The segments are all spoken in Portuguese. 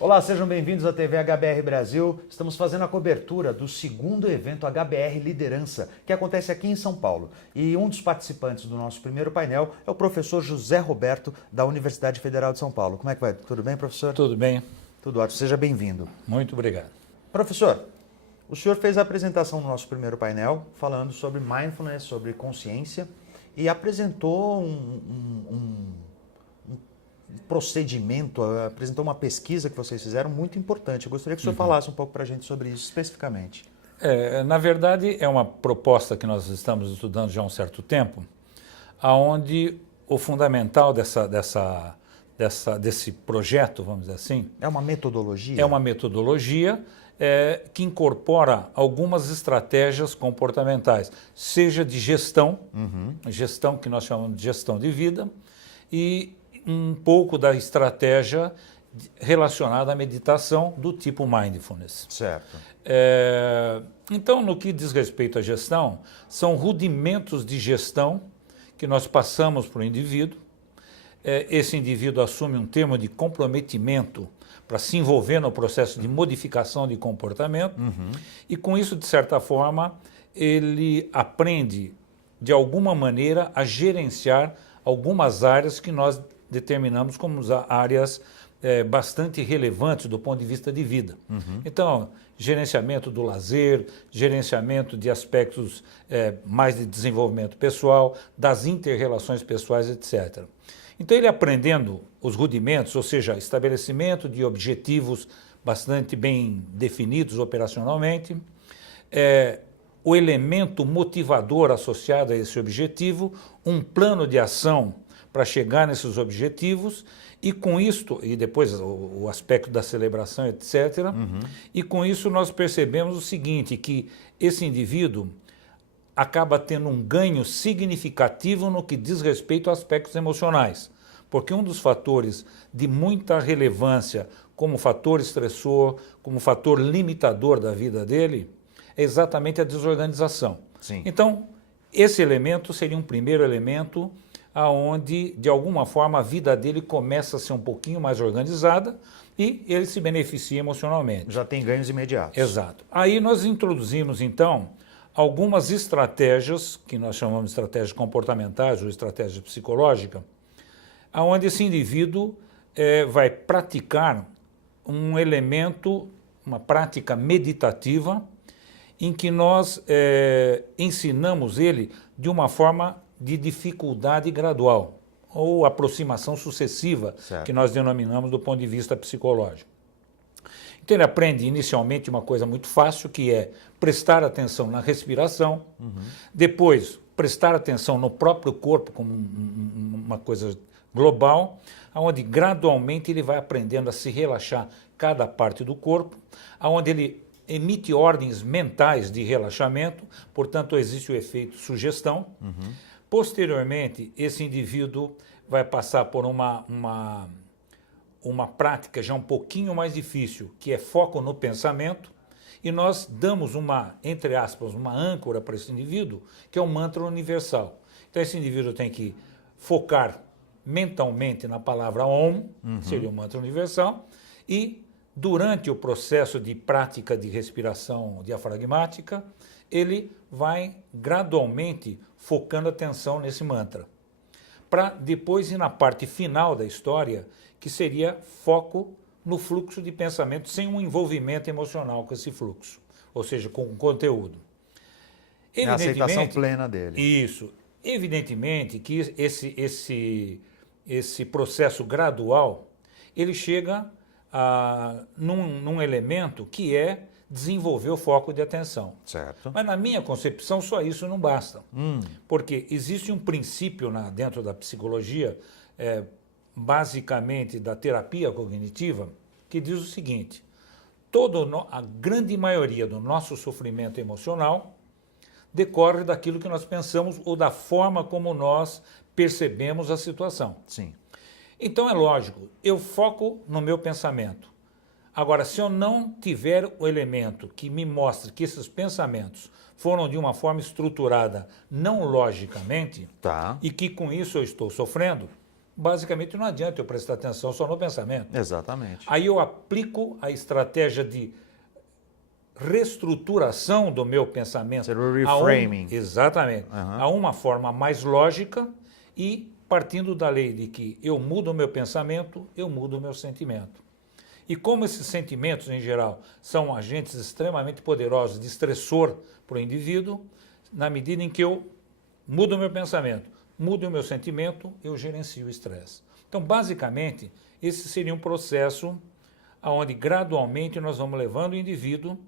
Olá, sejam bem-vindos à TV HBR Brasil. Estamos fazendo a cobertura do segundo evento HBR Liderança, que acontece aqui em São Paulo. E um dos participantes do nosso primeiro painel é o professor José Roberto, da Universidade Federal de São Paulo. Como é que vai? Tudo bem, professor? Tudo bem. Tudo ótimo. Seja bem-vindo. Muito obrigado. Professor, o senhor fez a apresentação no nosso primeiro painel, falando sobre mindfulness, sobre consciência, e apresentou um procedimento, apresentou uma pesquisa que vocês fizeram muito importante. Eu gostaria que o senhor falasse um pouco para a gente sobre isso especificamente. Na verdade, é uma proposta que nós estamos estudando já há um certo tempo, onde o fundamental desse projeto, vamos dizer assim... É uma metodologia? É uma metodologia que incorpora algumas estratégias comportamentais, seja de gestão, gestão que nós chamamos de gestão de vida, e um pouco da estratégia relacionada à meditação do tipo mindfulness. Certo. Então, no que diz respeito à gestão, são rudimentos de gestão que nós passamos para o indivíduo. Esse indivíduo assume um termo de comprometimento para se envolver no processo de modificação de comportamento e, com isso, de certa forma, ele aprende, de alguma maneira, a gerenciar algumas áreas que nós determinamos como áreas bastante relevantes do ponto de vista de vida. Então, gerenciamento do lazer, gerenciamento de aspectos mais de desenvolvimento pessoal, das inter-relações pessoais, etc. Então, ele aprendendo os rudimentos, ou seja, estabelecimento de objetivos bastante bem definidos operacionalmente, o elemento motivador associado a esse objetivo, um plano de ação para chegar nesses objetivos, e com isto, e depois o aspecto da celebração, etc., e com isso nós percebemos o seguinte, que esse indivíduo acaba tendo um ganho significativo no que diz respeito a aspectos emocionais, porque um dos fatores de muita relevância como fator estressor, como fator limitador da vida dele, é exatamente a desorganização. Sim. Então, esse elemento seria um primeiro elemento aonde, de alguma forma, a vida dele começa a ser um pouquinho mais organizada e ele se beneficia emocionalmente. Já tem ganhos imediatos. Exato. Aí nós introduzimos, então, algumas estratégias, que nós chamamos de estratégias comportamentais ou estratégia psicológica, aonde esse indivíduo vai praticar um elemento, uma prática meditativa, em que nós ensinamos ele de uma forma de dificuldade gradual, ou aproximação sucessiva, certo, que nós denominamos do ponto de vista psicológico. Então ele aprende inicialmente uma coisa muito fácil, que é prestar atenção na respiração, depois prestar atenção no próprio corpo como uma coisa global, onde gradualmente ele vai aprendendo a se relaxar cada parte do corpo, onde ele emite ordens mentais de relaxamento, portanto existe o efeito sugestão. Posteriormente, esse indivíduo vai passar por uma prática já um pouquinho mais difícil, que é foco no pensamento, e nós damos entre aspas, uma âncora para esse indivíduo, que é um mantra universal. Então esse indivíduo tem que focar mentalmente na palavra Om, seria um mantra universal, e durante o processo de prática de respiração diafragmática, ele vai gradualmente focando a atenção nesse mantra, para depois ir na parte final da história, que seria foco no fluxo de pensamento, sem um envolvimento emocional com esse fluxo, ou seja, com o conteúdo. A aceitação plena dele. Isso. Evidentemente que esse processo gradual, ele chega num elemento que é desenvolver o foco de atenção. Certo. Mas na minha concepção só isso não basta. Porque existe um princípio dentro da psicologia, basicamente da terapia cognitiva, que diz o seguinte: a grande maioria do nosso sofrimento emocional decorre daquilo que nós pensamos ou da forma como nós percebemos a situação. Sim. Então é lógico, eu foco no meu pensamento. Agora, se eu não tiver o elemento que me mostre que esses pensamentos foram de uma forma estruturada, não logicamente, Tá. e que com isso eu estou sofrendo, basicamente não adianta eu prestar atenção só no pensamento. Exatamente. Aí eu aplico a estratégia de reestruturação do meu pensamento. Seria o reframing. Exatamente. A uma forma mais lógica e partindo da lei de que eu mudo o meu pensamento, eu mudo o meu sentimento. E como esses sentimentos, em geral, são agentes extremamente poderosos de estressor para o indivíduo, na medida em que eu mudo o meu pensamento, mudo o meu sentimento, eu gerencio o estresse. Então, basicamente, esse seria um processo onde gradualmente nós vamos levando o indivíduo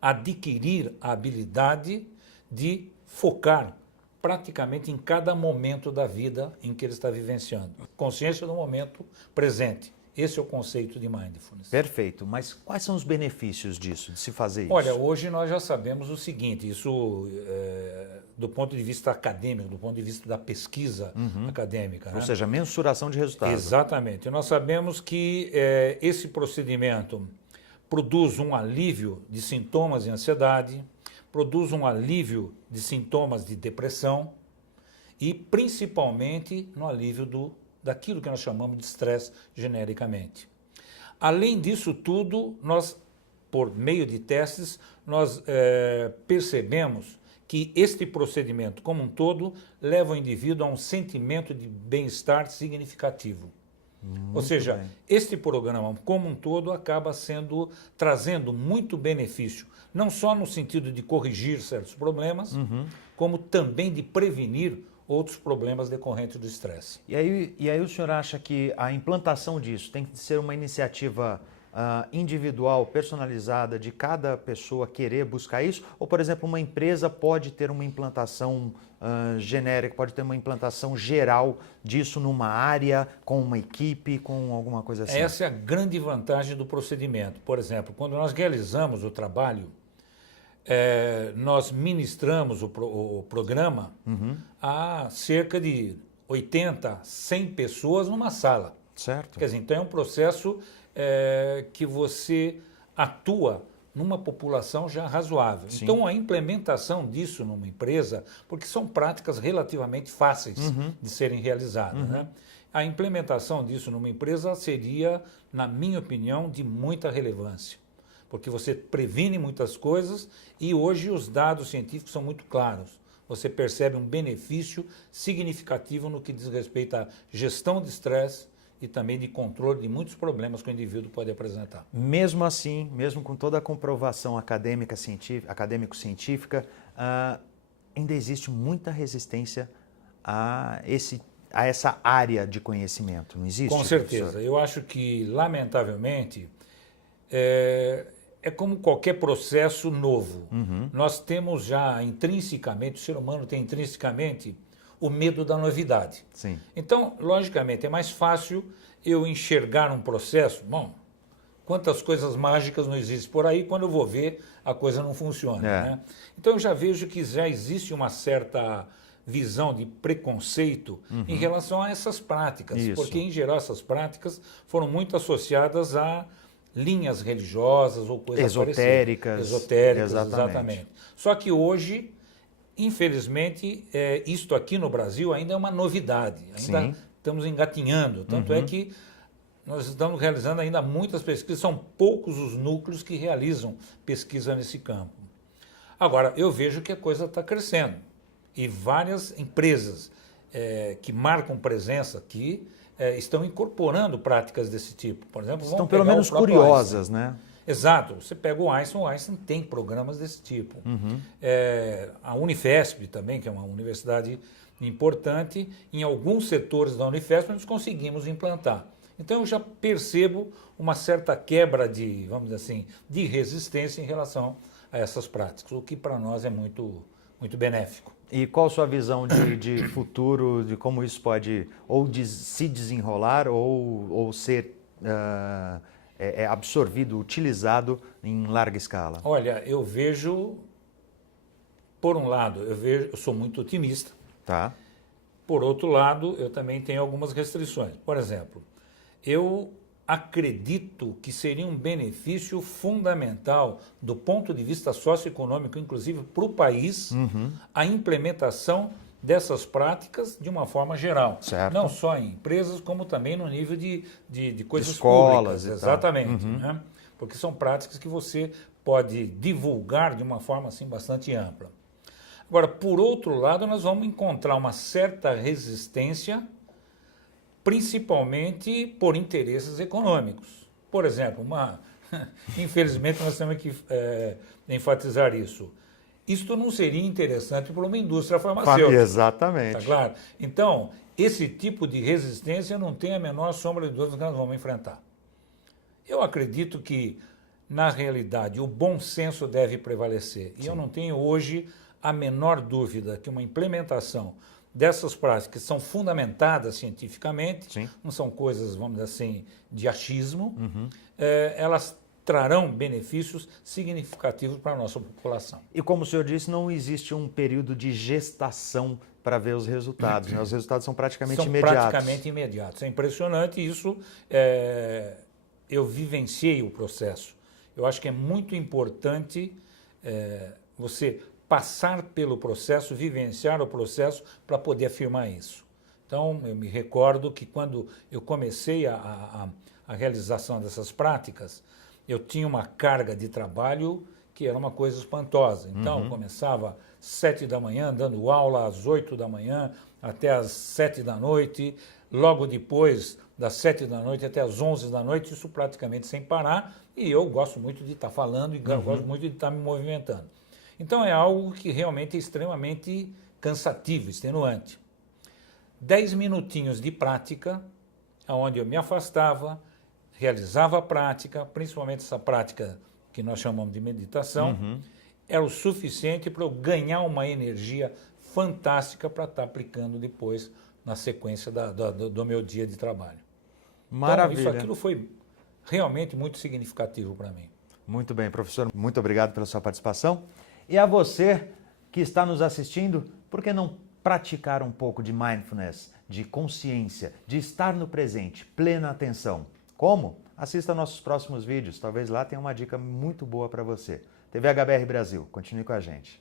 a adquirir a habilidade de focar praticamente em cada momento da vida em que ele está vivenciando. Consciência do momento presente. Esse é o conceito de mindfulness. Perfeito. Mas quais são os benefícios disso, de se fazer isso? Olha, hoje nós já sabemos o seguinte, isso do ponto de vista acadêmico, do ponto de vista da pesquisa acadêmica. Ou seja, mensuração de resultados. Exatamente. Nós sabemos que esse procedimento produz um alívio de sintomas de ansiedade, produz um alívio de sintomas de depressão e principalmente no alívio daquilo que nós chamamos de estresse genericamente. Além disso tudo, nós, por meio de testes, nós percebemos que este procedimento como um todo leva o indivíduo a um sentimento de bem-estar significativo. Ou seja, este programa como um todo acaba trazendo muito benefício, não só no sentido de corrigir certos problemas, como também de prevenir outros problemas decorrentes do estresse. E aí o senhor acha que a implantação disso tem que ser uma iniciativa individual, personalizada, de cada pessoa querer buscar isso? Ou, por exemplo, uma empresa pode ter uma implantação genérica, pode ter uma implantação geral disso numa área, com uma equipe, com alguma coisa assim? Essa é a grande vantagem do procedimento. Por exemplo, quando nós realizamos o trabalho, nós ministramos o programa a cerca de 80, 100 pessoas numa sala. Certo. Quer dizer, então é um processo que você atua numa população já razoável. Sim. Então a implementação disso numa empresa, porque são práticas relativamente fáceis de serem realizadas, né? A implementação disso numa empresa seria, na minha opinião, de muita relevância, porque você previne muitas coisas e hoje os dados científicos são muito claros. Você percebe um benefício significativo no que diz respeito à gestão de estresse e também de controle de muitos problemas que o indivíduo pode apresentar. Mesmo assim, mesmo com toda a comprovação acadêmico-científica, ainda existe muita resistência a essa área de conhecimento, não existe? Com certeza. Professor? Eu acho que, lamentavelmente, é como qualquer processo novo. Nós temos já intrinsecamente, o ser humano tem intrinsecamente o medo da novidade. Sim. Então, logicamente, é mais fácil eu enxergar um processo. Bom, quantas coisas mágicas não existem por aí, quando eu vou ver, a coisa não funciona. Né? Então, eu já vejo que já existe uma certa visão de preconceito em relação a essas práticas, porque, em geral, essas práticas foram muito associadas a linhas religiosas ou coisas esotéricas. Esotéricas, exatamente. Só que hoje, infelizmente, isto aqui no Brasil ainda é uma novidade, ainda estamos engatinhando, tanto é que nós estamos realizando ainda muitas pesquisas, são poucos os núcleos que realizam pesquisa nesse campo. Agora, eu vejo que a coisa está crescendo e várias empresas que marcam presença aqui estão incorporando práticas desse tipo. Por exemplo, estão pelo menos curiosas, né? Exato. Você pega o Einstein tem programas desse tipo. A Unifesp também, que é uma universidade importante, em alguns setores da Unifesp nós conseguimos implantar. Então eu já percebo uma certa quebra vamos dizer assim, de resistência em relação a essas práticas, o que para nós é muito, muito benéfico. E qual a sua visão de futuro, de como isso pode se desenrolar ou ser absorvido, utilizado em larga escala? Olha, eu vejo, por um lado, eu sou muito otimista. Tá. Por outro lado, eu também tenho algumas restrições. Por exemplo, eu acredito que seria um benefício fundamental do ponto de vista socioeconômico, inclusive para o país, a implementação dessas práticas de uma forma geral. Certo. Não só em empresas, como também no nível de coisas escolas públicas. e tal. Exatamente. Né? Porque são práticas que você pode divulgar de uma forma assim, bastante ampla. Agora, por outro lado, nós vamos encontrar uma certa resistência, principalmente por interesses econômicos. Por exemplo, infelizmente nós temos que enfatizar isso. Isto não seria interessante para uma indústria farmacêutica. Exatamente. Tá claro? Então, esse tipo de resistência não tem a menor sombra de dúvida que nós vamos enfrentar. Eu acredito que, na realidade, o bom senso deve prevalecer. E eu não tenho hoje a menor dúvida que uma implementação dessas práticas que são fundamentadas cientificamente, não são coisas, vamos dizer assim, de achismo, elas trarão benefícios significativos para a nossa população. E como o senhor disse, não existe um período de gestação para ver os resultados. Né? Os resultados são praticamente imediatos. São praticamente imediatos. É impressionante isso. Eu vivenciei o processo. Eu acho que é muito importante você passar pelo processo, vivenciar o processo para poder afirmar isso. Então, eu me recordo que quando eu comecei a realização dessas práticas, eu tinha uma carga de trabalho que era uma coisa espantosa. Então, eu começava às 7 da manhã, dando aula às 8 da manhã, até às 7 da noite, logo depois das 7 da noite até às 11 da noite, isso praticamente sem parar, e eu gosto muito de estar falando e gosto muito de estar me movimentando. Então, é algo que realmente é extremamente cansativo, extenuante. 10 minutinhos de prática, onde eu me afastava, realizava a prática, principalmente essa prática que nós chamamos de meditação, era o suficiente para eu ganhar uma energia fantástica para estar aplicando depois na sequência do meu dia de trabalho. Maravilha. Então, aquilo foi realmente muito significativo para mim. Muito bem, professor. Muito obrigado pela sua participação. E a você que está nos assistindo, por que não praticar um pouco de mindfulness, de consciência, de estar no presente, plena atenção? Como? Assista nossos próximos vídeos, talvez lá tenha uma dica muito boa para você. TV HBR Brasil, continue com a gente.